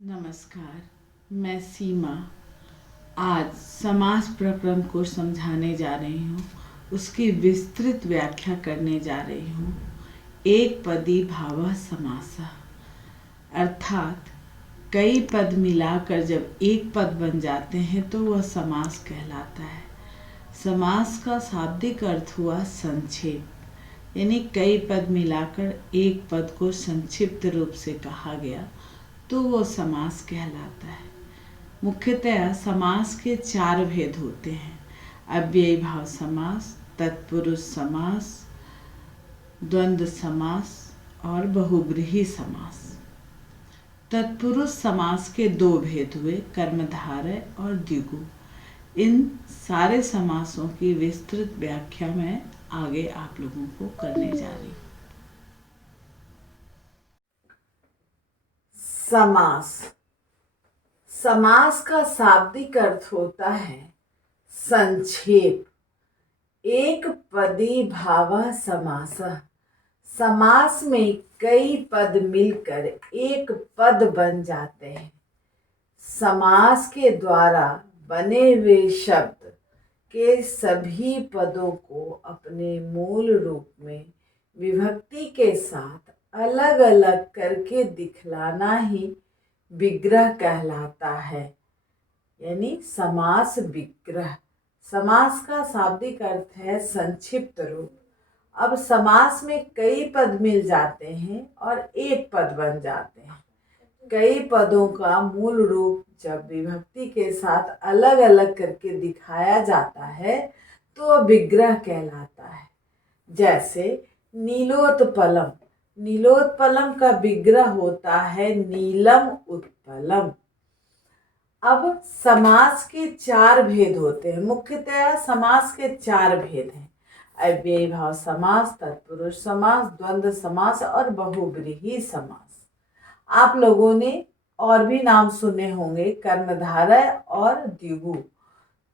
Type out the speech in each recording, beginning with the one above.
नमस्कार, मैं सीमा आज समास प्रक्रम को समझाने जा रही हूँ। उसकी विस्तृत व्याख्या करने जा रही हूँ। एक पदी भावः समासः, अर्थात कई पद मिलाकर जब एक पद बन जाते हैं तो वह समास कहलाता है। समास का शाब्दिक अर्थ हुआ संक्षेप, यानी कई पद मिलाकर एक पद को संक्षिप्त रूप से कहा गया तो वो समास कहलाता है। मुख्यतया समास के 4 भेद होते हैं: अव्ययी भाव समास, तत्पुरुष समास, द्वंद्व समास और बहुब्रीहि समास। तत्पुरुष समास के 2 भेद हुए, कर्मधारय और द्विगु। इन सारे समासों की विस्तृत व्याख्या मैं आगे आप लोगों को करने जा रही हूँ। समास। समास का शाब्दिक अर्थ होता है संक्षेप। एक पदी भावः समासः, समास में कई पद मिलकर एक पद बन जाते हैं। समास के द्वारा बने हुए शब्द के सभी पदों को अपने मूल रूप में विभक्ति के साथ अलग अलग करके दिखलाना ही विग्रह कहलाता है, यानी समास विग्रह। समास का शाब्दिक अर्थ है संक्षिप्त रूप। अब समास में कई पद मिल जाते हैं और एक पद बन जाते हैं। कई पदों का मूल रूप जब विभक्ति के साथ अलग अलग करके दिखाया जाता है तो वह विग्रह कहलाता है। जैसे नीलोत्पलम, नीलोत्पलम का विग्रह होता है नीलम उत्पलम। अब समास के 4 भेद होते हैं। मुख्यतया समास के 4 भेद हैं: अव्ययी भाव समास, तत्पुरुष समास, द्वंद्व समास और बहुब्रीहि समास। आप लोगों ने और भी नाम सुने होंगे, कर्मधारय और द्विगु।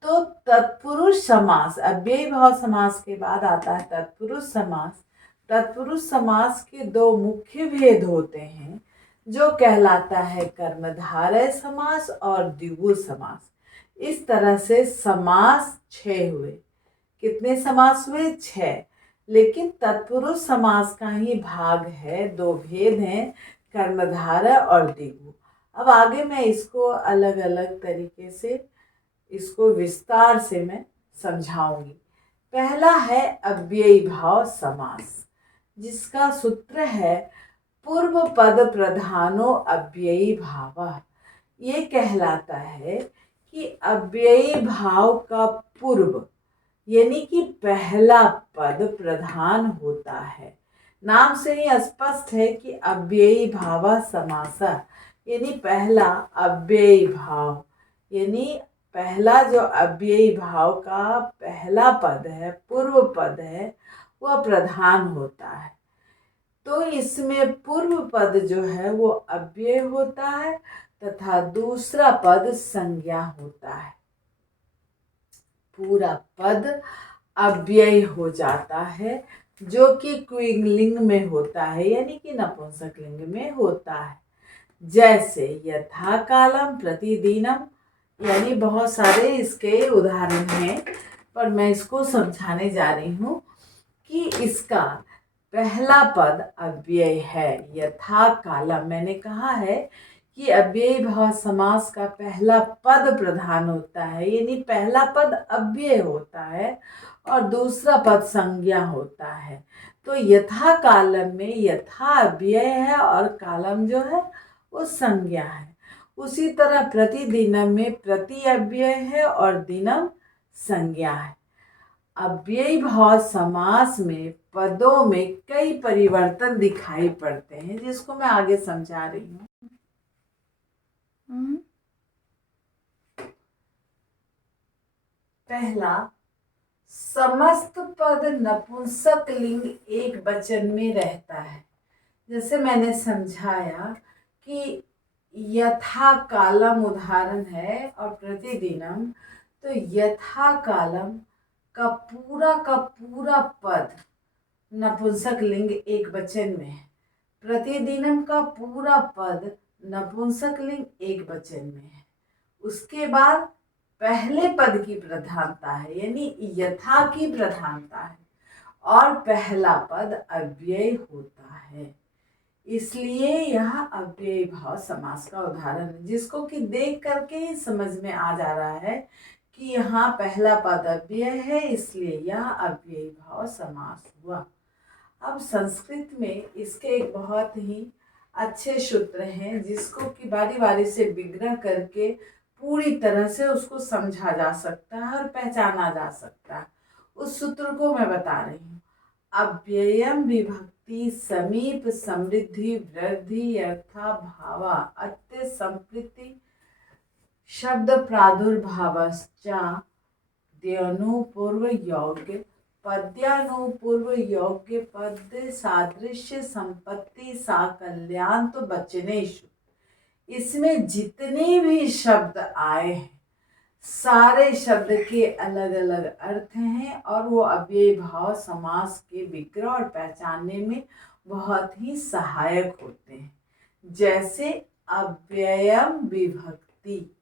तो तत्पुरुष समास, अव्ययी भाव समास के बाद आता है तत्पुरुष समास। तत्पुरुष समास के 2 मुख्य भेद होते हैं जो कहलाता है कर्मधारय समास और द्विगु समास। इस तरह से समास 6 हुए। कितने समास हुए? 6। लेकिन तत्पुरुष समास का ही भाग है, 2 भेद हैं, कर्मधारय और द्विगु। अब आगे मैं इसको अलग अलग तरीके से इसको विस्तार से मैं समझाऊंगी। पहला है अव्ययी भाव समास, जिसका सूत्र है पूर्व पद प्रधानो अव्ययी भावः। ये कहलाता है कि अव्ययी भाव का पूर्व यानी कि पहला पद प्रधान होता है। नाम से ही स्पष्ट है कि अव्ययी भावः समासः, यानी पहला अव्ययी भाव, यानी पहला जो अव्ययी भाव का पहला पद है, पूर्व पद है, वह प्रधान होता है। तो इसमें पूर्व पद जो है वो अव्यय होता है तथा दूसरा पद संज्ञा होता है। पूरा पद अव्यय हो जाता है, जो कि क्विंगलिंग में होता है, यानी कि नपुंसकलिंग में होता है। जैसे यथा कालम, प्रतिदिनम, यानी बहुत सारे इसके उदाहरण हैं, पर मैं इसको समझाने जा रही हूँ कि इसका पहला पद अव्यय है। यथा कालम, मैंने कहा है कि अव्ययी भाव समास का पहला पद प्रधान होता है, यानी पहला पद अव्यय होता है और दूसरा पद संज्ञा होता है। तो यथा कालम में यथा अव्यय है और कालम जो है वो संज्ञा है। उसी तरह प्रतिदिनम में प्रति अव्यय है और दिनम संज्ञा है। अव्ययी भाव समास में पदों में कई परिवर्तन दिखाई पड़ते हैं, जिसको मैं आगे समझा रही हूँ। पहला, समस्त पद नपुंसक लिंग एक वचन में रहता है। जैसे मैंने समझाया कि यथा कालम उदाहरण है और प्रतिदिनम, तो यथा कालम का पूरा पद नपुंसक लिंग एक वचन में है। प्रतिदिनम का पूरा पद नपुंसक लिंग एक वचन में है। उसके बाद पहले पद की प्रधानता है, यानी यथा की प्रधानता है, और पहला पद अव्यय होता है। इसलिए यह अव्ययी भाव समास का उदाहरण है, जिसको कि देख करके ही समझ में आ जा रहा है कि यहाँ पहला पद अव्यय है, इसलिए यह अव्ययी भाव समास हुआ। अब संस्कृत में इसके एक बहुत ही अच्छे सूत्र हैं, जिसको कि बारी बारी से विग्रह करके पूरी तरह से उसको समझा जा सकता है और पहचाना जा सकता है। उस सूत्र को मैं बता रही हूँ। अव्ययम विभक्ति समीप समृद्धि वृद्धि अर्था भावा अत्य संप्रीति शब्द प्रादुर्भावश्चा द्यनुपूर्व योग्य पद्यानुपूर्व योग्य पद सादृश्य संपत्ति साकल्याण तो वचनेषु। इसमें जितने भी शब्द आए हैं सारे शब्द के अलग अलग अर्थ हैं और वो अव्ययी भाव समास के विग्रह और पहचानने में बहुत ही सहायक होते हैं। जैसे अव्ययम विभक्ति,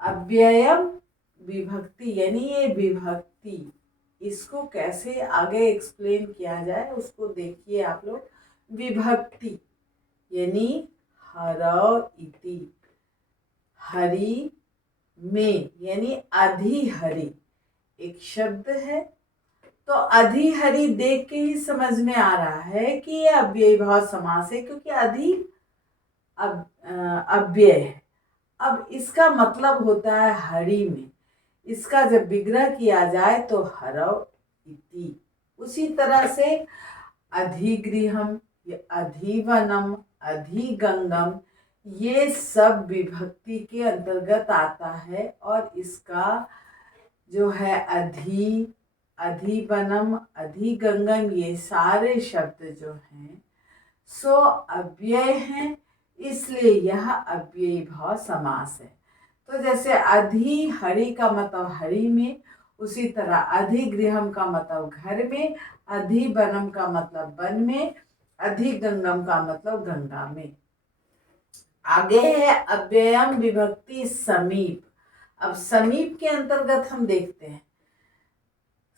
अव्ययम विभक्ति यानी ये विभक्ति, इसको कैसे आगे एक्सप्लेन किया जाए उसको देखिए आप लोग। विभक्ति यानी हर इति, हरि में यानी अधिहरि एक शब्द है। तो अधिहरि देख के ही समझ में आ रहा है कि ये अव्ययी भाव समास है, क्योंकि अधि अव्यय है। अब इसका मतलब होता है हरि में, इसका जब विग्रह किया जाए तो हरव इति। उसी तरह से अधिगृहम, अधिवनम, अधिगंगम, ये सब विभक्ति के अंतर्गत आता है। और इसका जो है अधिवनम, अधिगंगम, ये सारे शब्द जो हैं सो अव्यय हैं, इसलिए यह अव्ययी भाव समास है। तो जैसे अधिहरि का मतलब हरि में, उसी तरह अधिगृहम का मतलब घर में, अधिवनम का मतलब वन में, अधिगंगम का मतलब गंगा में। आगे है अव्ययम विभक्ति समीप। अब समीप के अंतर्गत हम देखते हैं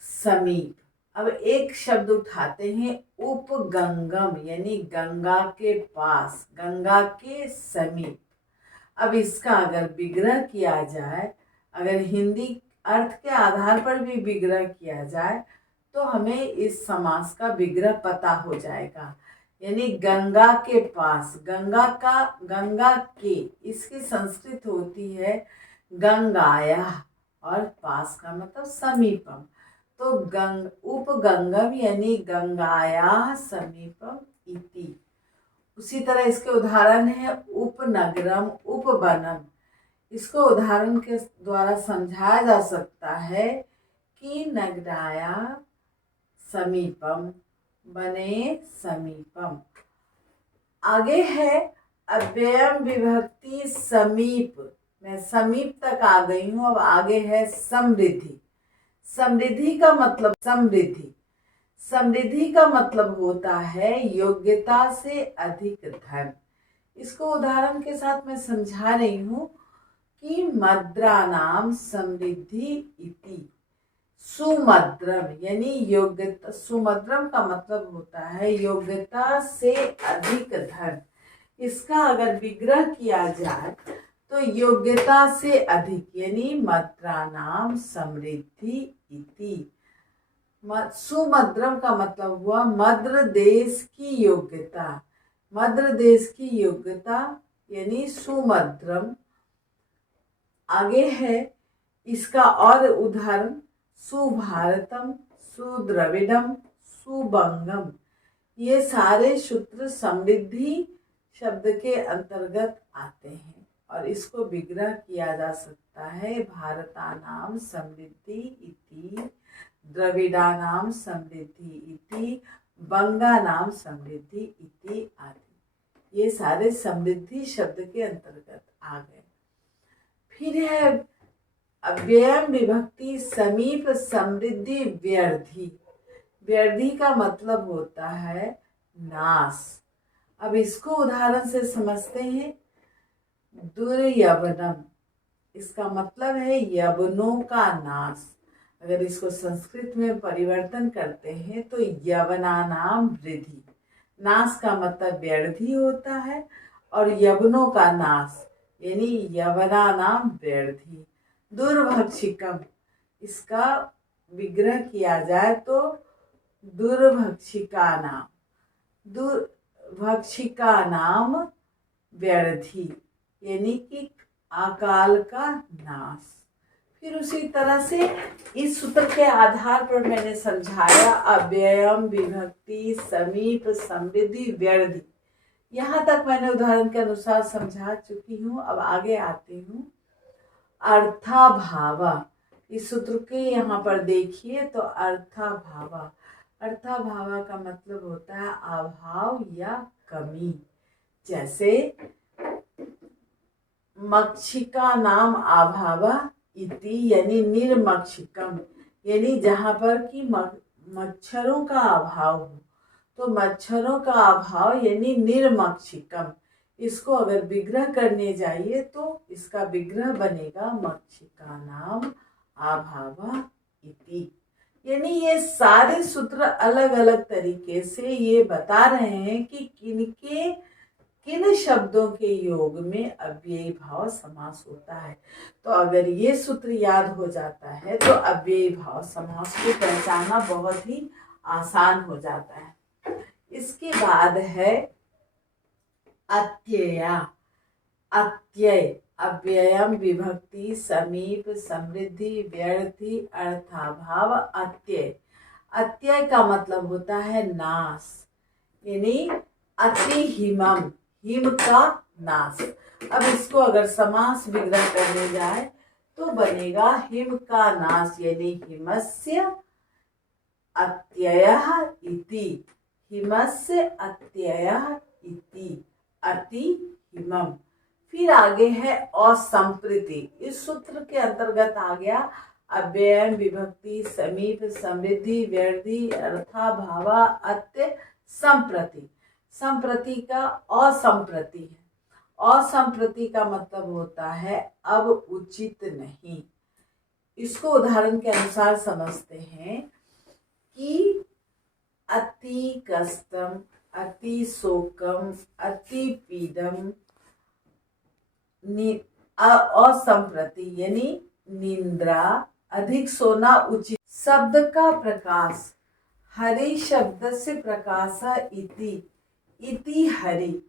समीप। अब एक शब्द उठाते हैं उपगंगम, यानी गंगा के पास, गंगा के समीप। अब इसका अगर विग्रह किया जाए, अगर हिंदी अर्थ के आधार पर भी विग्रह किया जाए तो हमें इस समास का विग्रह पता हो जाएगा। यानी गंगा के पास, गंगा के, इसकी संस्कृत होती है गंगाया, और पास का मतलब समीपम। तो उपगंगम यानी गंगाया समीपम इति। उसी तरह इसके उदाहरण है उपनगरम, उपवनम। इसको उदाहरण के द्वारा समझाया जा सकता है कि नगराया समीपम, बने समीपम। आगे है अव्ययम विभक्ति समीप। मैं समीप तक आ गई हूँ, अब आगे है समृद्धि। समृद्धि का मतलब समृद्धि का मतलब होता है योग्यता से अधिक धन। इसको उदाहरण के साथ मैं समझा रही हूँ कि मद्रानाम समृद्धि इति। सुमद्रम यानी योग्यता, सुमद्रम का मतलब होता है योग्यता से अधिक धन। इसका अगर विग्रह किया जाए तो योग्यता से अधिक यानी मद्रानाम समृद्धि इति। सुमद्रम का मतलब हुआ मद्र देश की योग्यता, मद्र देश की योग्यता यानी सुमद्रम। आगे है इसका और उदाहरण सुभारतम, सुद्रविडम, सुबंगम। ये सारे सूत्र समृद्धि शब्द के अंतर्गत आते हैं और इसको विग्रह किया जा सकता है भारतानाम समृद्धि इति, द्रविडानाम समृद्धि इति, बंगानाम समृद्धि इति आदि। ये सारे समृद्धि शब्द के अंतर्गत आ गए। फिर है अव्ययम विभक्ति समीप समृद्धि व्यर्थी। व्यर्थी का मतलब होता है नाश। अब इसको उदाहरण से समझते हैं। दुर्यवनम, इसका मतलब है यवनों का नाश। अगर इसको संस्कृत में परिवर्तन करते हैं तो यवनानाम वृद्धि। नाश का मतलब व्यर्थी होता है और यवनों का नाश यानी यवनानाम व्यर्थी। दुर्भक्षिकम, इसका विग्रह किया जाए तो दुर्भक्षिका नाम। दुर्भक्षिका नाम व्यर्थी यानी कि अकाल का नाश। फिर उसी तरह से इस सूत्र के आधार पर मैंने समझाया अव्ययम विभक्ति समीप समृद्धि व्यर्थी। यहाँ तक मैंने उदाहरण के अनुसार समझा चुकी हूँ। अब आगे आती हूँ अर्थाभावा। इस सूत्र के यहाँ पर देखिए तो अर्थाभावा, अर्थाभावा का मतलब होता है अभाव या कमी। जैसे मक्षिका नाम अभावा इति यानी निर्मक्षिकम, यानी जहाँ पर कि मच्छरों का अभाव हो तो मच्छरों का अभाव यानी निर्मक्षिकम। इसको अगर विग्रह करने जाइए तो इसका विग्रह बनेगा मक्षिका नाम अभावा इति। यानी ये सारे सूत्र अलग अलग तरीके से ये बता रहे हैं कि किन शब्दों के योग में अव्ययी भाव समास होता है। तो अगर ये सूत्र याद हो जाता है तो अव्ययी भाव समास को पहचानना बहुत ही आसान हो जाता है। इसके बाद है अत्यया। अत्यय अव्ययम विभक्ति समीप समृद्धि व्यर्थी अर्थाभाव अत्यय। अत्यय का मतलब होता है नाश यानी अति हिमम, हिम का नाश। अब इसको अगर समास विग्रह करने जाए तो बनेगा हिम का नाश यानी हिमस्य अत्ययः इति। हिमस्य अत्ययः इति अति हिमम। फिर आगे है असंप्रति। इस सूत्र के अंतर्गत आ गया अव्ययम विभक्ति समीप समृद्धि व्यर्थी अर्थाभावा अत्य संप्रति। संप्रति का असंप्रति है। असंप्रति का मतलब होता है अब उचित नहीं। इसको उदाहरण के अनुसार समझते हैं कि अति कष्टम, अति शोकम, अति पीडम, असंप्रति यानी निंद्रा, अधिक सोना उचित। शब्द का प्रकाश, हरि शब्द से प्रकाश इति हरि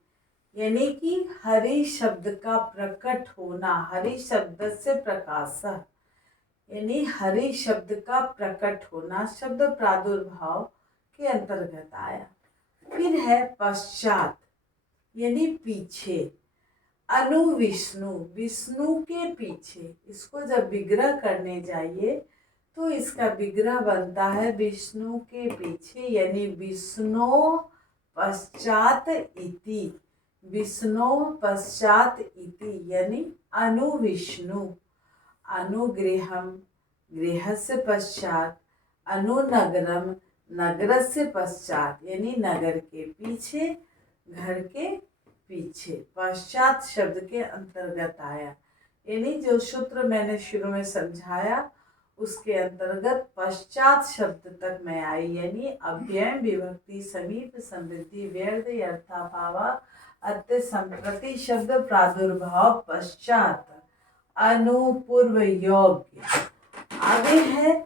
यानी कि हरि शब्द का प्रकट होना। हरि शब्द से प्रकाश यानी हरि शब्द का प्रकट होना शब्द प्रादुर्भाव के अंतर्गत आया। फिर है पश्चात यानी पीछे। अनुविष्णु, विष्णु के पीछे। इसको जब विग्रह करने जाइए तो इसका विग्रह बनता है विष्णु के पीछे यानी विष्णु पश्चात इति। विष्णु पश्चात इति यानी अनुविष्णु। अनुगृहम, गृहस्य पश्चात। अनुनगरम, नगरस्य पश्चात यानी नगर के पीछे, घर के पीछे। पश्चात शब्द के अंतर्गत आया यानी जो सूत्र मैंने शुरू में समझाया उसके अंतर्गत पश्चात शब्द तक मैं आई यानी अव्ययम विभक्ति समीप समृद्धि व्यर्थ अर्थाभावा अत्य संप्रति शब्द प्रादुर्भाव पश्चात। अनुपूर्व योग्य। आगे है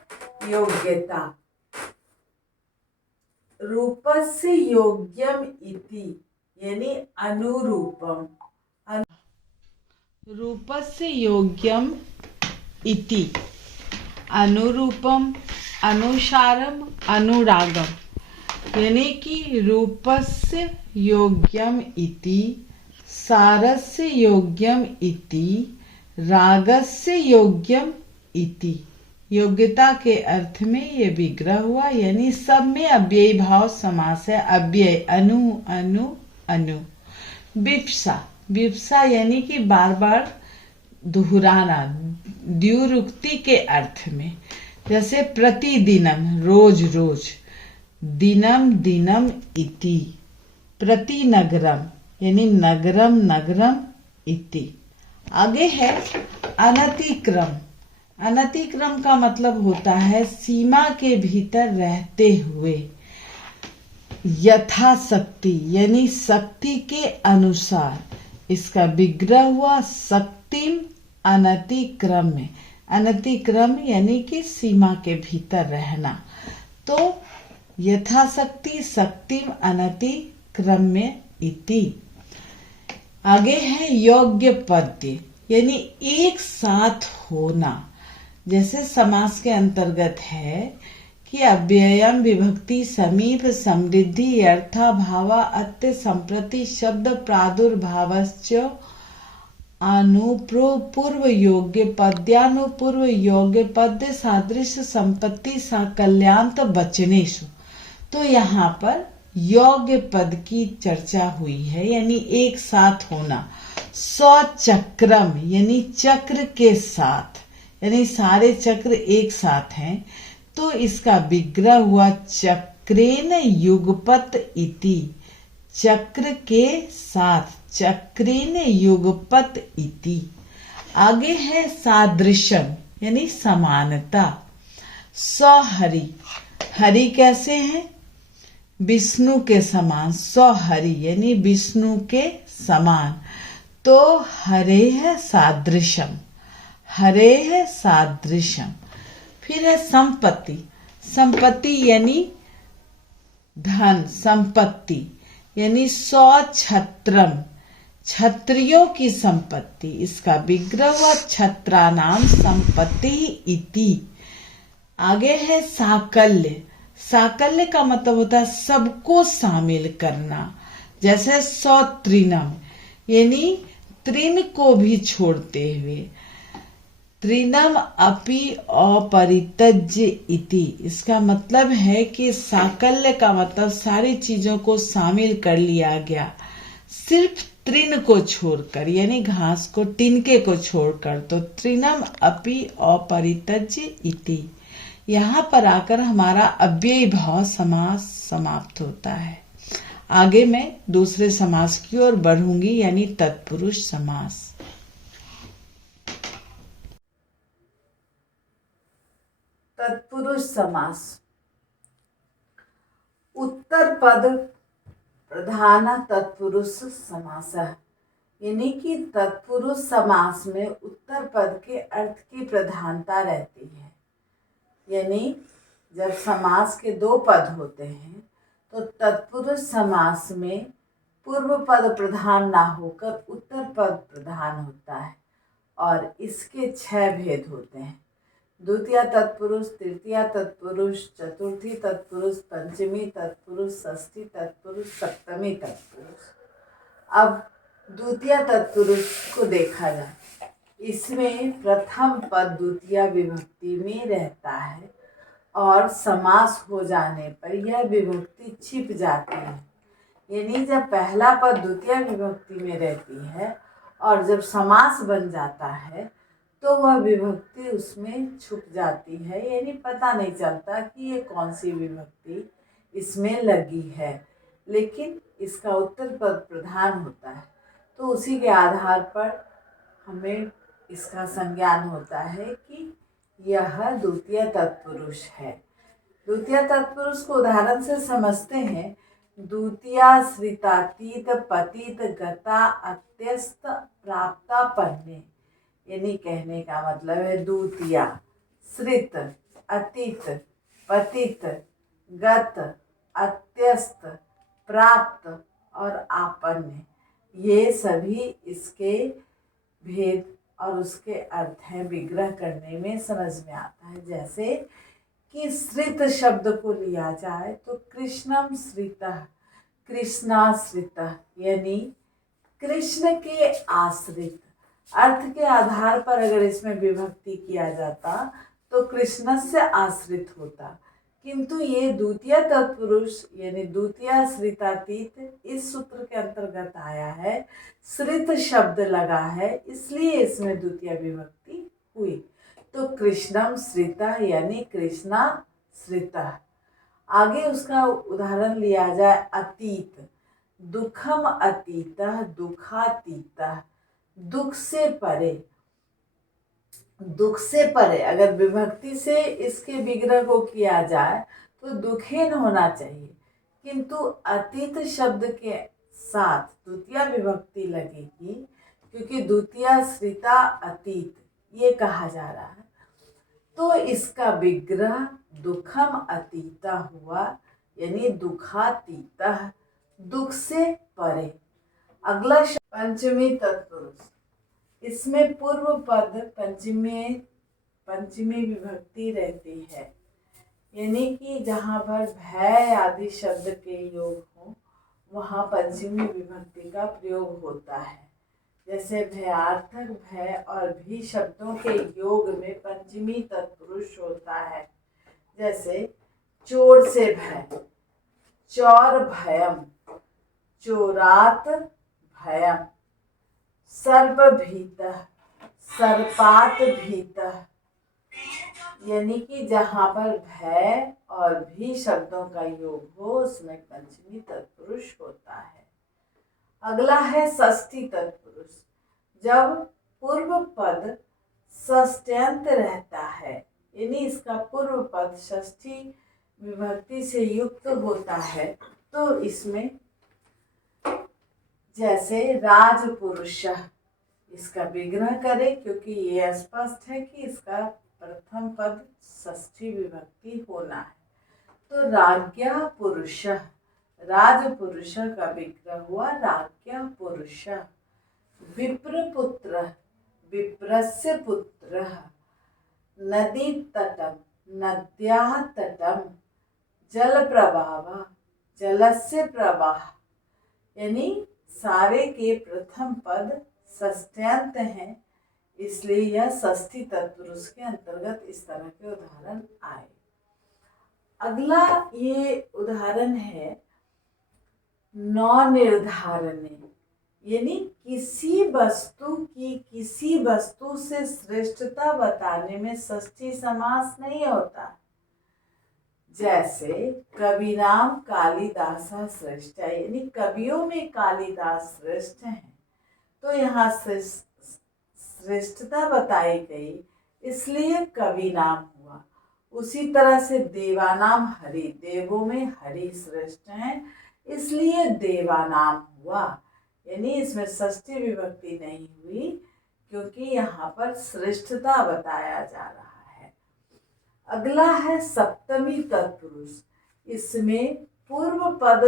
योग्यता। रूपस्य योग्यम इति यानी अनुरूपम। रूपस्य योग्यम इति अनुरूपम, अनुसारम, अनुरागम यानी कि रूपस्य योग्यम इति, सारस्य योग्यम इति, रागस्य योग्यम इति। योग्यता के अर्थ में ये विग्रह हुआ यानी सब में अव्ययी भाव समास है। अव्यय अनु अनु अनु। विप्सा, विप्सा यानी कि बार बार दोहराना, द्व्युरुक्ति के अर्थ में। जैसे प्रतिदिनम रोज रोज, दिनम दिनम इति, प्रतिनगरम यानी नगरम नगरम इति। आगे है अनतिक्रम। अनतिक्रम का मतलब होता है सीमा के भीतर रहते हुए, यथाशक्ति यानी शक्ति के अनुसार। इसका विग्रह हुआ शक्तिम अनतिक्रम में। अनतिक्रम यानी कि सीमा के भीतर रहना। तो यथाशक्ति शक्तिम अनतिक्रम में इति। आगे है योग्य पद्य यानी एक साथ होना। जैसे समास के अंतर्गत है कि अव्ययम विभक्ति समीप समृद्धि अर्था भावा अत्य संप्रति शब्द प्रादुर्भावश्च अनुपूर्व योग्य पद्यानुपूर्व योग्य पद्य सादृश्य संपत्ति साकल्यांत वचनेषु। तो यहाँ पर योग्य पद की चर्चा हुई है, यानी एक साथ होना। स्वचक्रम यानी चक्र के साथ, यानी सारे चक्र एक साथ हैं। तो इसका विग्रह हुआ चक्रेन युगपत इति। चक्र के साथ, चक्रेन युगपत इति। आगे है सादृश्यम यानी समानता। सौहरि, हरि कैसे हैं? विष्णु के समान। सौहरि यानी विष्णु के समान। तो हरे है सादृश्यम, हरे है सादृश्यम। फिर है संपत्ति। संपत्ति यानी धन, संपत्ति यानी स्वछत्रम, क्षत्रियों की संपत्ति। इसका विग्रह हुआ छत्रानाम संपत्ति इति। आगे है साकल्य। साकल्य का मतलब होता है सबको शामिल करना। जैसे सौत्रिनम यानी त्रिन को भी छोड़ते हुए। त्रिनम अपि अपरित्यज्य इति। इसका मतलब है कि साकल्य का मतलब सारी चीजों को शामिल कर लिया गया, सिर्फ त्रिन को छोड़कर, यानी घास को, तिनके को छोड़कर। तो त्रिनम अपि अपरित्यज्य इति। यहाँ पर आकर हमारा अव्ययी भाव समास समाप्त होता है। आगे मैं दूसरे समास की ओर बढ़ूंगी, यानी तत्पुरुष समास। तत्पुरुष समास। उत्तर पद प्रधान तत्पुरुष समास, यानी कि तत्पुरुष समास में उत्तर पद के अर्थ की प्रधानता रहती है। यानी जब समास के दो पद होते हैं तो तत्पुरुष समास में पूर्व पद प्रधान ना होकर उत्तर पद प्रधान होता है। और इसके 6 भेद होते हैं: द्वितीय तत्पुरुष, तृतीय तत्पुरुष, चतुर्थी तत्पुरुष, पंचमी तत्पुरुष, षष्ठी तत्पुरुष, सप्तमी तत्पुरुष। अब द्वितीय तत्पुरुष को देखा जाए, इसमें प्रथम पद द्वितीय विभक्ति में रहता है और समास हो जाने पर यह विभक्ति छिप जाती है। यानी जब पहला पद द्वितीय विभक्ति में रहती है और जब समास बन जाता है तो वह विभक्ति उसमें छुप जाती है, यानी पता नहीं चलता कि ये कौन सी विभक्ति इसमें लगी है। लेकिन इसका उत्तर पद प्रधान होता है, तो उसी के आधार पर हमें इसका संज्ञान होता है कि यह द्वितीय तत्पुरुष है। द्वितीय तत्पुरुष को उदाहरण से समझते हैं। द्वितीया श्रितातीत पतित गता अत्यस्त प्राप्ता पन्ने, यानी कहने का मतलब है द्वितीया श्रित, अतीत, पतित, गत, अत्यस्त, प्राप्त और आपन्न, ये सभी इसके भेद और उसके अर्थ हैं, विग्रह करने में समझ में आता है। जैसे कि श्रित शब्द को लिया जाए तो कृष्णम श्रितः, कृष्णाश्रितः, यानी कृष्ण के आश्रित। अर्थ के आधार पर अगर इसमें विभक्ति किया जाता तो कृष्ण से आश्रित होता, किंतु ये द्वितीय तत्पुरुष यानी द्वितीय श्रितातीत इस सूत्र के अंतर्गत आया है। श्रित शब्द लगा है, इसलिए इसमें द्वितीय विभक्ति हुई। तो कृष्णम श्रिता यानी कृष्णा श्रिता। आगे उसका उदाहरण लिया जाए अतीत, दुखम अतीतः दुखातीतः, दुख से परे। दुख से परे अगर विभक्ति से इसके विग्रह को किया जाए तो दुखेन होना चाहिए, किंतु अतीत शब्द के साथ द्वितीय विभक्ति लगेगी, क्योंकि द्वितीय श्रिता अतीत ये कहा जा रहा है, तो इसका विग्रह दुखम अतीता हुआ, यानी दुखातीतः, दुख से परे। अगला शब्द पंचमी तत्पुरुष। इसमें पूर्व पद पंचमी विभक्ति रहती है, यानी कि जहाँ पर भय आदि शब्द के योग हो वहाँ पंचमी विभक्ति का प्रयोग होता है। जैसे भयार्थक भय और भी शब्दों के योग में पंचमी तत्पुरुष होता है। जैसे चोर से भय, चौर भयम, चोरात भयम, सर्प भीतः, सर्पात भीतः, यानी कि जहाँ पर भय और भी शब्दों का योग हो उसमें पंचमी तत्पुरुष होता है। अगला है षष्ठी तत्पुरुष। जब पूर्व पद षष्ट्यंत रहता है, यानी इसका पूर्व पद षष्ठी विभक्ति से युक्त होता है, तो इसमें जैसे राजपुरुष, इसका विग्रह करें क्योंकि ये स्पष्ट है कि इसका प्रथम पद षष्ठी विभक्ति होना है। तो राज्ञा पुरुष, राजपुरुष का विग्रह हुआ राज्ञा पुरुष। विप्रपुत्र, विप्रस्य पुत्र। नदी तटम, नद्याः तटम। जल प्रवाह, जलस्य प्रवाह, यानी सारे के प्रथम पद षष्ट्यंत हैं, इसलिए यह षष्ठी तत्पुरुष के अंतर्गत इस तरह के उदाहरण आए। अगला ये उदाहरण है नौनिर्धारणे, यानी किसी वस्तु की किसी वस्तु से श्रेष्ठता बताने में षष्ठी समास नहीं होता। जैसे कविनाम कालिदास श्रेष्ठ, यानी कवियों में कालिदास श्रेष्ठ हैं, तो यहाँ श्रेष्ठता बताई गई इसलिए कवि नाम हुआ। उसी तरह से देवानाम हरि, देवों में हरि श्रेष्ठ हैं इसलिए देवानाम हुआ, यानी इसमें षष्ठी विभक्ति नहीं हुई क्योंकि यहाँ पर श्रेष्ठता बताया जा रहा है। अगला है सप्तमी तत्पुरुष। इसमें पूर्व पद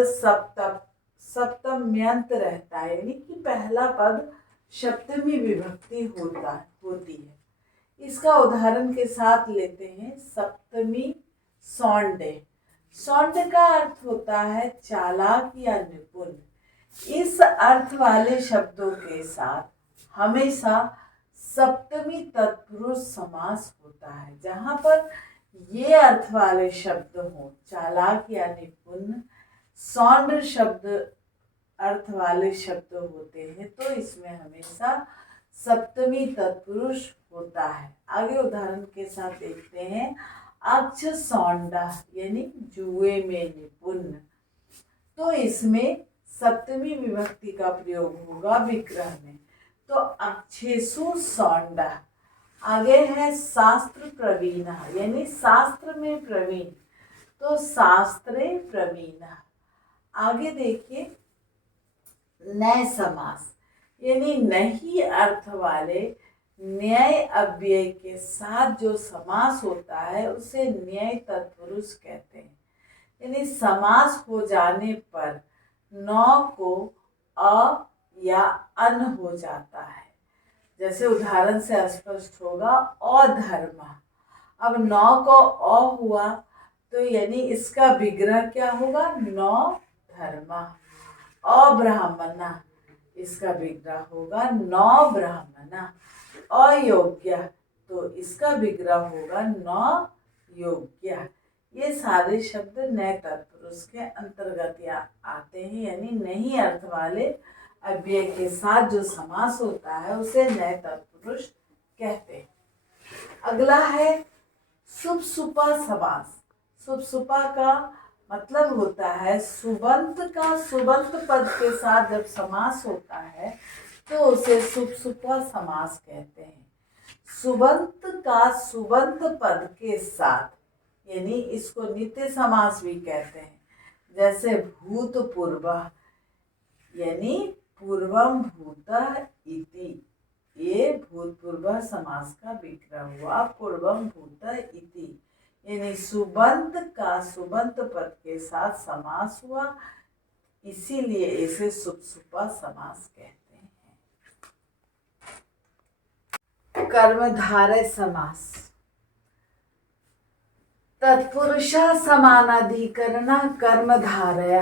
सप्तम्यंत रहता है, यानी कि पहला पद सप्तमी विभक्ति होती है। इसका उदाहरण के साथ लेते हैं सप्तमी सौंडे। सौंड का अर्थ होता है चालाक या निपुण। इस अर्थ वाले शब्दों के साथ हमेशा सप्तमी तत्पुरुष समास होता है। जहाँ पर ये अर्थ वाले शब्द हो, चालाक या निपुण, सौंड शब्द अर्थ वाले शब्द होते हैं, तो इसमें हमेशा सप्तमी तत्पुरुष होता है। आगे उदाहरण के साथ देखते हैं अक्ष सौंडा, यानी जुए में निपुण, तो इसमें सप्तमी विभक्ति का प्रयोग होगा विग्रह में, तो अक्षेसु सौंडा। आगे है शास्त्र प्रवीणा, यानी शास्त्र में प्रवीण, तो शास्त्रे प्रवीणा। आगे देखिए नए समास, यानी नहीं अर्थ वाले न्याय अव्यय के साथ जो समास होता है उसे न्याय तत्पुरुष कहते हैं। यानी समास हो जाने पर नौ को अ या अन हो जाता है। जैसे उदाहरण से स्पष्ट होगा अधर्म। अब नौ को अ हुआ तो यानी इसका विग्रह क्या होगा, नौ धर्मा। अब्राह्मणा, इसका विग्रह होगा नौ ब्राह्मणा। अयोग्य, तो इसका विग्रह होगा नौ योग्य। ये सारे शब्द नए तत्पुरुष के अंतर्गत आते हैं, यानी नहीं अर्थ वाले अव्यय के साथ जो समास होता है उसे नए तत्पुरुष कहते हैं। अगला है सुबसुपा समास। सुबसुपा का मतलब होता है सुबंत का सुबंत पद के साथ जब समास होता है तो उसे सुबसुपा समास कहते हैं। सुबंत का सुबंत पद के साथ, यानी इसको नित्य समास भी कहते हैं। जैसे भूतपूर्व, यानी पूर्वम भूतः इति, ये भूतपूर्व समास का विग्रह हुआ। पूर्वम भूतः इति यानी सुबंत का सुबंत पद के साथ समास हुआ, इसीलिए इसे सुबसुपा समास कहते हैं। कर्मधारय समास। तत्पुरुष समानाधिकरण कर्मधारय,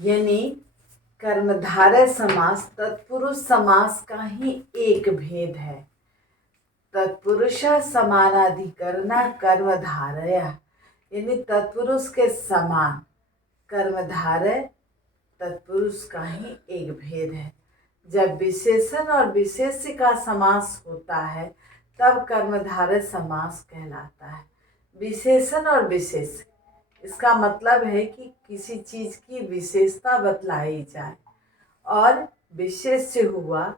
यानी कर्मधारय समास तत्पुरुष समास का ही एक भेद है। तत्पुरुष समानाधिकरण कर्मधारय, यानी तत्पुरुष के समान कर्मधारय तत्पुरुष का ही एक भेद है। जब विशेषण और विशेष्य का समास होता है तब कर्मधारय समास कहलाता है। विशेषण और विशेष्य, इसका मतलब है कि किसी चीज की विशेषता बतलाई जाए। और विशेष्य हुआ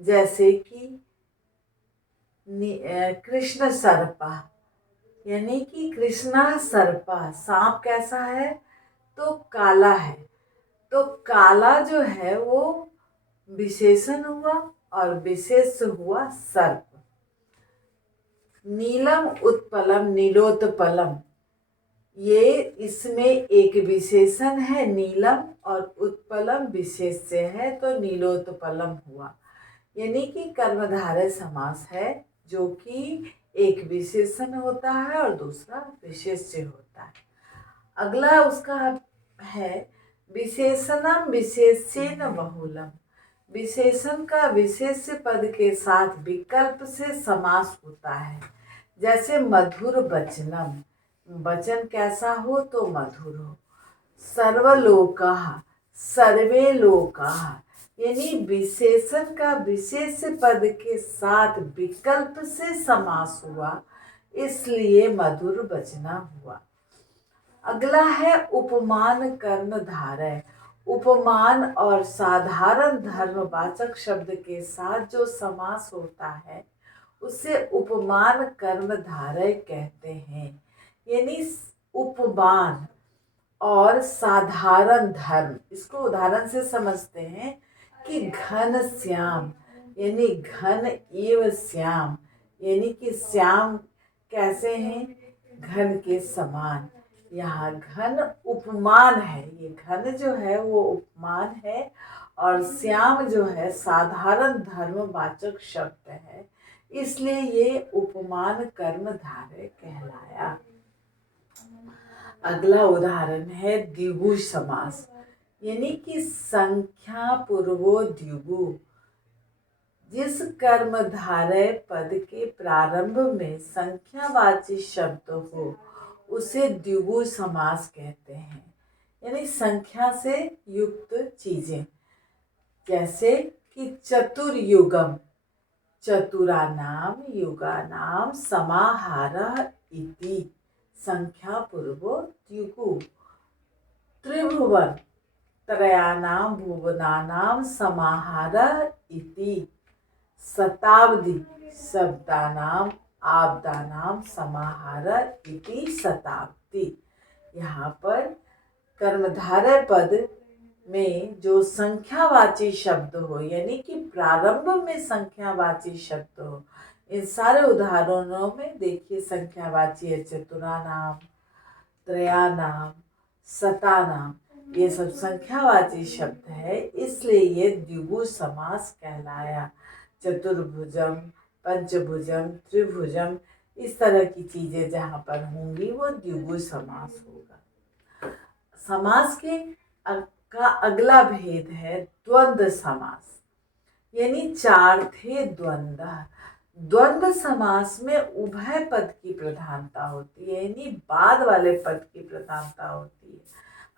जैसे कि कृष्ण सर्पा, यानी कि कृष्णा सर्पा, सांप कैसा है तो काला है, तो काला जो है वो विशेषण हुआ और विशेष हुआ सर्प। नीलम उत्पलम नीलोत्पलम, ये इसमें एक विशेषण है नीलम और उत्पलम विशेष्य है तो नीलोत्पलम हुआ। यानी कि कर्मधारय समास है जो कि एक विशेषण होता है और दूसरा विशेष्य होता है। अगला उसका है विशेषणम विशेष्येन बहुलम। विशेषण का विशेष्य पद के साथ विकल्प से समास होता है। जैसे मधुर वचनम, वचन कैसा हो तो मधुर हो। सर्वलोकाः, सर्वे लोकाः, यानी विशेषण का विशेष पद के साथ विकल्प से समास हुआ, इसलिए मधुर वचना हुआ। अगला है उपमान कर्मधारय। उपमान और साधारण धर्मवाचक शब्द के साथ जो समास होता है उसे उपमान कर्मधारय कहते हैं। यानी उपमान और साधारण धर्म, इसको उदाहरण से समझते हैं कि घन श्याम, यानी घन एव श्याम, यानी कि श्याम कैसे हैं घन के समान। यहाँ घन उपमान है, ये घन जो है वो उपमान है और श्याम जो है साधारण धर्मवाचक शब्द है, इसलिए ये उपमान कर्मधारय कहलाया। अगला उदाहरण है द्विगु समास, यानी कि संख्या पूर्वो द्विगु। जिस कर्मधारय पद के प्रारंभ में संख्यावाची शब्द हो उसे द्विगु समास कहते हैं। यानी संख्या से युक्त चीजें, जैसे कि चतुर्युगम, चतुरानाम युगानाम समाहारः इति, संख्या पूर्वो द्विगु। त्रिभुवन, त्रयाणाम भुवनानाम समाहारः इति। शताब्दी, शब्दानाम आब्दानाम समाहारः इति शताब्दी। यहाँ पर कर्मधारय पद में जो संख्यावाची शब्द हो, यानी कि प्रारंभ में संख्यावाची शब्द हो, इन सारे उदाहरणों में देखिए संख्यावाची है चतुरानाम, त्रयानाम, शतानाम, ये सब संख्यावाची शब्द है, इसलिए ये द्विगु समास कहलाया। चतुर्भुजम, पंचभुजम, त्रिभुजम, इस तरह की चीजें जहाँ पर होंगी वो द्विगु समास होगा। समास के का अगला भेद है द्वंद्व समास, यानी चार थे द्वंद्व। द्वंद्व समास में उभय पद की प्रधानता होती है, यानी बाद वाले पद की प्रधानता होती है।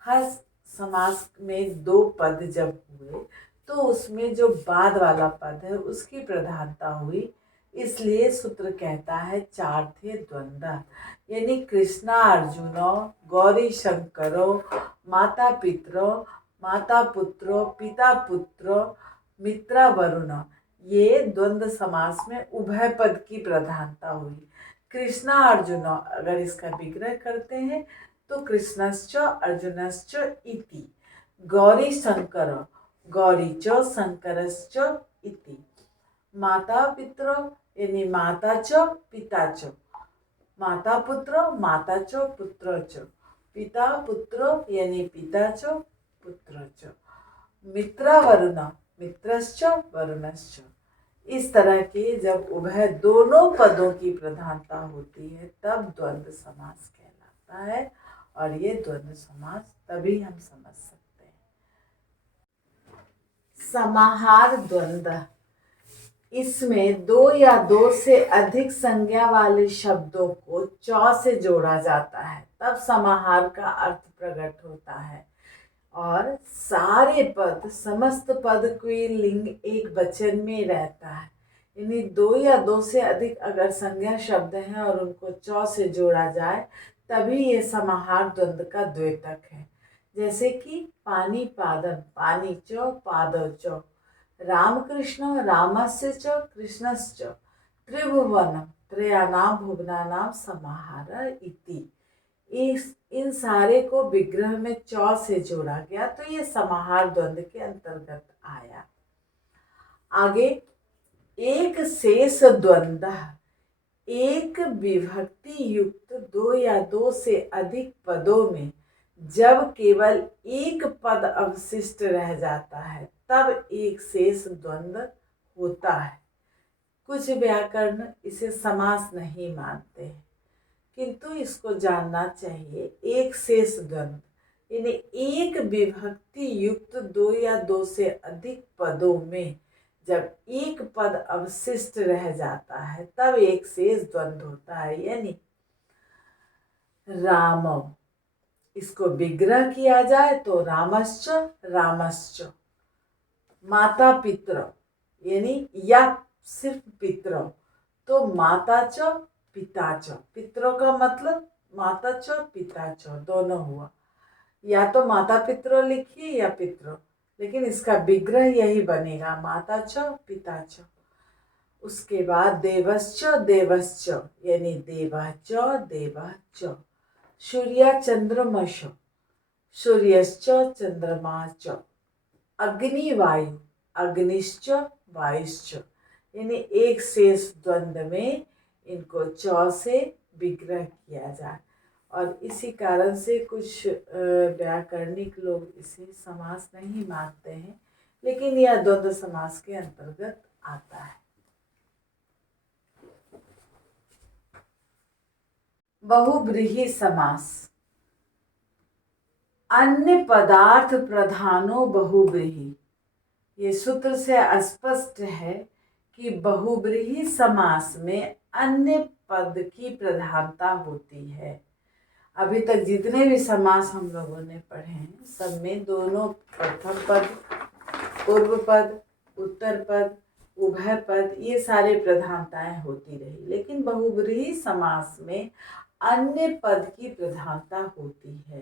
हर समास में दो पद जब हुए तो उसमें जो बाद वाला पद है उसकी प्रधानता हुई, इसलिए सूत्र कहता है चार थे द्वंद्व, यानी कृष्णा अर्जुनो, गौरी शंकरो, माता पितरो, माता पुत्रो, पिता पुत्रो, मित्रा वरुण। ये द्वंद्व समास में उभय पद की प्रधानता हुई। कृष्णा अर्जुनो अगर इसका विग्रह करते हैं तो कृष्णश्च अर्जुनश्च इति। गौरी शंकर, गौरी च शंकरश्च इति। माता पितरो यानी माता च पिता च, माता पुत्र माता च पुत्र च, पिता पुत्र यानी पिता च पुत्र च, मित्रा वरुण मित्रश्च वरुणश्च। इस तरह के जब उभय दोनों पदों की प्रधानता होती है तब द्वंद्व समास कहलाता है, और ये द्वंद्व समास तभी हम समझ सकते हैं। समाहार द्वंद्व, इसमें दो या दो से अधिक संज्ञा वाले शब्दों को च से जोड़ा जाता है, तब समाहार का अर्थ प्रकट होता है। और सारे पद, समस्त पद की लिंग एक वचन में रहता है, यानी दो या दो से अधिक अगर संज्ञा शब्द हैं और उनको च से जोड़ा जाए तभी ये समाहार द्वंद्व का द्योतक है। जैसे कि पानी पादम, पानी च पादव च, रामकृष्ण रामस्य च कृष्णश्च, त्रिभुवनम त्रयाणां भुवनानां समाहार इति। इन सारे को विग्रह में च से जोड़ा गया तो ये समाहार द्वंद्व के अंतर्गत आया। आगे एक शेष द्वंद्व, एक विभक्ति युक्त दो या दो से अधिक पदों में जब केवल एक पद अवशिष्ट रह जाता है तब एक शेष द्वंद्व होता है। कुछ व्याकरण इसे समास नहीं मानते हैं, किंतु इसको जानना चाहिए। एक शेष द्वंद्व यानी एक विभक्ति युक्त दो या दो से अधिक पदों में जब एक पद अवशिष्ट रह जाता है तब एक शेष द्वंद्व होता है। यानी रामो, इसको विग्रह किया जाए तो रामश्च रामश्च, माता पित्र यानी या सिर्फ पित्र तो माता च पिता च, पितरों का मतलब माता च पिता च दोनों हुआ, या तो माता पितरों लिखिए या पितरों, लेकिन इसका विग्रह यही बनेगा माता च पिता च। उसके बाद देवश्च देवश्च यानी देवः च देवः च, सूर्य चंद्रमश, सूर्यश्च चंद्रमा च, अग्नि वायु अग्निश्च वायुश्च, यानी एक शेष द्वंद्व में इनको च से विग्रह किया जाए। और इसी कारण से कुछ व्याकरणिक लोग इसे समास नहीं मानते हैं, लेकिन यह द्वंद्व समास के अंतर्गत आता है। बहुव्रीहि समास, अन्य पदार्थ प्रधानो बहुव्रीहि। ये सूत्र से स्पष्ट है कि बहुव्रीहि समास में अन्य पद की प्रधानता होती है। अभी तक जितने भी समास हम लोगों ने पढ़े हैं सब में दोनों प्रथम पद, पूर्व पद, उत्तर पद, उभय पद ये सारे प्रधानताएं होती रही, लेकिन बहुव्रीहि समास में अन्य पद की प्रधानता होती है।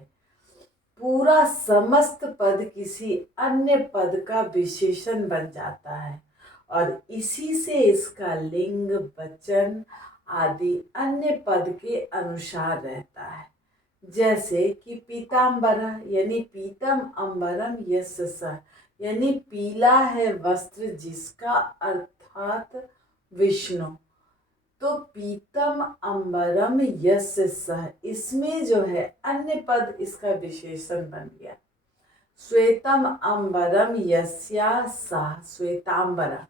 पूरा समस्त पद किसी अन्य पद का विशेषण बन जाता है और इसी से इसका लिंग, वचन आदि अन्य पद के अनुसार रहता है। जैसे कि पीताम्बरः यानी पीतम अम्बरम यस्य सः, यानी पीला है वस्त्र जिसका, अर्थात विष्णु। तो पीतम अम्बरम यस्य सः, इसमें जो है अन्य पद इसका विशेषण बन गया। श्वेतम अम्बरम यस्या सा, श्वेतांबरा,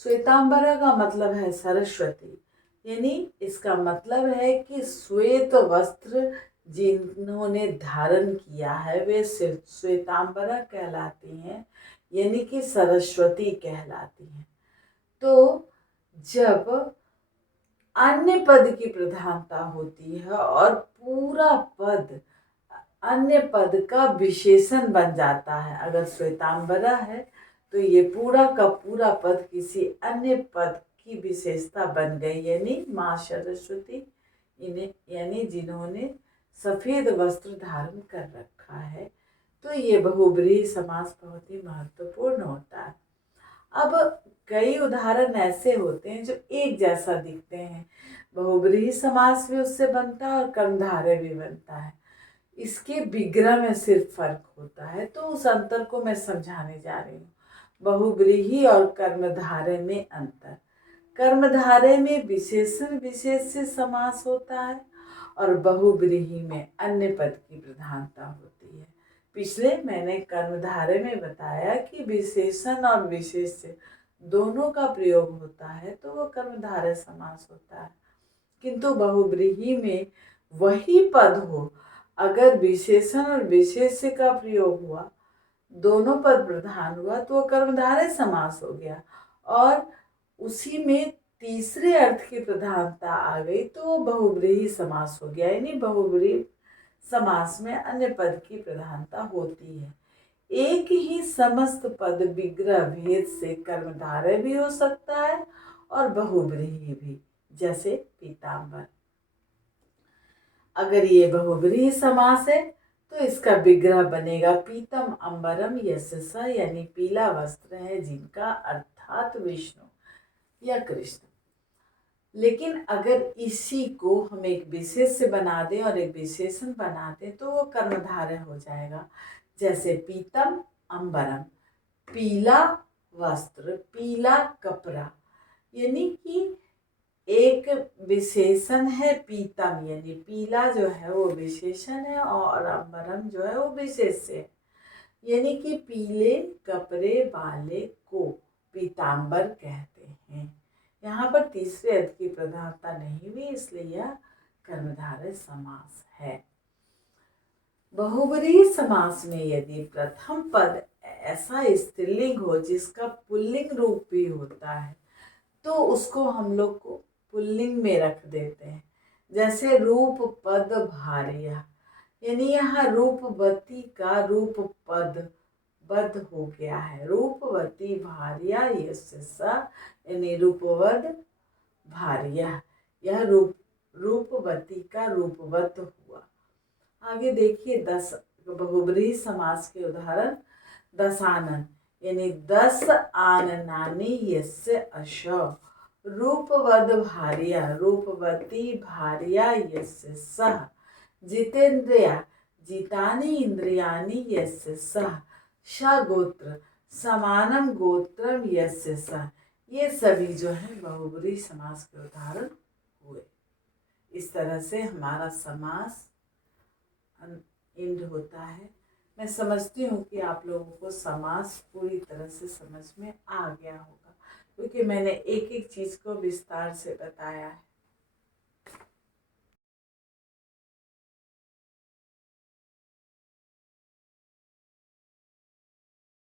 श्वेतांबरा का मतलब है सरस्वती, यानी इसका मतलब है कि श्वेत वस्त्र जिन्होंने धारण किया है वे श्वेतांबरा कहलाती हैं, यानी कि सरस्वती कहलाती हैं। तो जब अन्य पद की प्रधानता होती है और पूरा पद अन्य पद का विशेषण बन जाता है, अगर श्वेतांबरा है तो ये पूरा का पूरा पद किसी अन्य पद की विशेषता बन गई, यानी माँ सरस्वती इन्हें, यानी जिन्होंने सफेद वस्त्र धारण कर रखा है। तो ये बहुब्रीहि समास बहुत ही महत्वपूर्ण होता है। अब कई उदाहरण ऐसे होते हैं जो एक जैसा दिखते हैं। बहुब्रीहि समास भी उससे बनता है और कर्मधारय भी बनता है। इसके विग्रह में सिर्फ फर्क होता है, तो उस अंतर को मैं समझाने जा रही हूँ। बहुब्रीहि और कर्मधारय में अंतर। कर्मधारय में विशेषण विशेष से समास होता है और बहुब्रीहि में अन्य पद की प्रधानता होती है। पिछले मैंने कर्मधारय में बताया कि विशेषण और विशेष दोनों का प्रयोग होता है तो वो कर्मधारय समास होता है। किंतु बहुब्रीहि में वही पद हो, अगर विशेषण और विशेष्य का प्रयोग हुआ, दोनों पद प्रधान हुआ, तो वो कर्मधारय समास हो गया। और उसी में तीसरे अर्थ की प्रधानता आ गई तो वो बहुब्रीहि समास हो गया। यानी बहुब्रीहि समास में अन्य पद की प्रधानता होती है। एक ही समस्त पद विग्रह भेद से कर्मधारय भी हो सकता है और बहुब्रीहि भी, जैसे पीताम्बर। अगर ये बहुब्रीहि समास है तो इसका विग्रह बनेगा पीतम अंबरम यस्य स, यानी पीला वस्त्र है जिनका, अर्थात विष्णु या कृष्ण। लेकिन अगर इसी को हम एक विशेष से बना दें और एक विशेषण बना दें तो वो कर्मधारय हो जाएगा। जैसे पीतम अंबरम, पीला वस्त्र, पीला कपड़ा, यानी कि एक विशेषण है पीतम, यानी पीला जो है वो विशेषण है और अंबरम जो है वो विशेष्य है। यानी कि पीले कपड़े वाले को पीताम्बर कहते हैं। यहाँ पर तीसरे अर्थ की प्रधानता नहीं हुई, इसलिए यह कर्मधारय समास है। बहुब्रीहि समास में यदि प्रथम पद ऐसा स्त्रीलिंग हो जिसका पुल्लिंग रूप भी होता है तो उसको हम लोग को पुल्लिंग में रख देते हैं। जैसे रूप पद भार्या, यानी यहाँ रूपवती का रूप पद बद हो गया है। रूपवती भार्या यस्य स, यानी रूपवद भार्या, यह रूपवती का रूपवत हुआ। आगे देखिए 10 बहुब्रीहि समास के उदाहरण। दशानन, यानी 10 आननानि यस्य अश, रूपवद भार्या, रूपवती भार्या यस्य सह, जितेन्द्रिया, जितानि इंद्रियाणि यस्य सह, सगोत्र, समानम गोत्रम यस्य सह। ये सभी जो है बहुब्रीहि समास के उदाहरण हुए। इस तरह से हमारा समास एंड होता है। मैं समझती हूँ कि आप लोगों को समास पूरी तरह से समझ में आ गया होगा, क्योंकि मैंने एक एक चीज़ को विस्तार से बताया है।